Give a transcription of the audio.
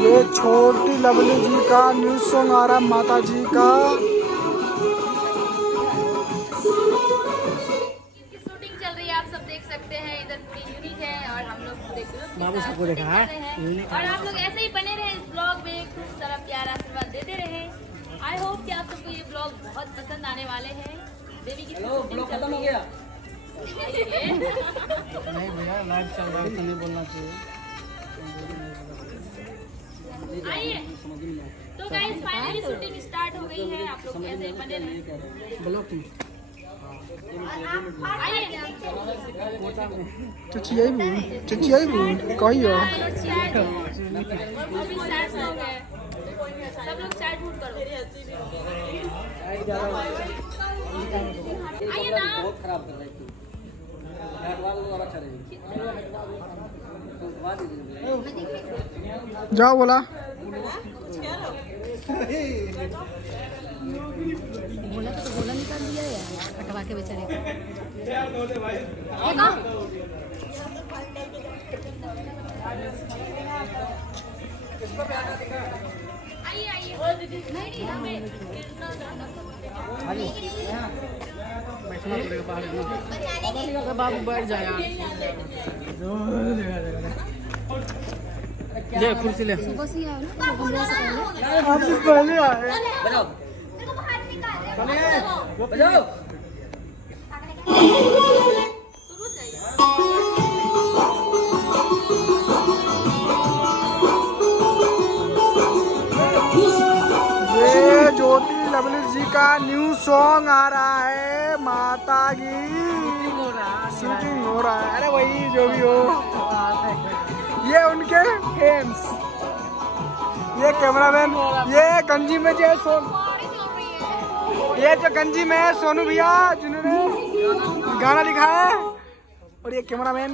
ये छोटी लवली जी का न्यू सॉन्ग आ रहा है माता जी का। शूटिंग चल रही है, आप सब देख सकते हैं। इधर पूरी यूनिट है और हम लोग पूरे ग्रुप के साथ सबको देखा शूटिंग कर रहे हैं। और आप लोग ऐसे ही बने रहे इस ब्लॉग में, खूब सारा प्यार आशीर्वाद देते रहे। आई होप कि आप सबको ये ब्लॉग बहुत पसंद आने वाले हैं। देवी की शूटिंग खत्म हो गया। नहीं भैया लाइव चल रहा है, नहीं बोलना चाहिए। आइए तो गाइस फाइनली शूटिंग स्टार्ट हो गई है। आप लोग ऐसे ही बने रहे। ब्लॉक में आइए चचिया कहियो अभी सैड सॉन्ग है, सब लोग सैड मूड करो। आइए ना, बहुत खराब कर रहा है जाओ बोला बोला तो बोला निकाल दिया यार, कटवा के बेचारे को। आइए आइए, नहीं हमें बाबू बैठ जाए ले कुर्सी ले। सुबह से आए ना, घूमने से पहले आप पहले आए। बजाओ मेरे को बाहर निकाल बजाओ। ये ज्योति लवली जी का न्यू सॉन्ग आ रहा है माता की। शूटिंग हो रहा है, अरे वही जो भी हो, ये उनके फैंस, ये कैमरामैन, ये गंजी में जो है ये जो गंजी में है सोनू भैया जिन्होंने गाना लिखा है, और ये कैमरामैन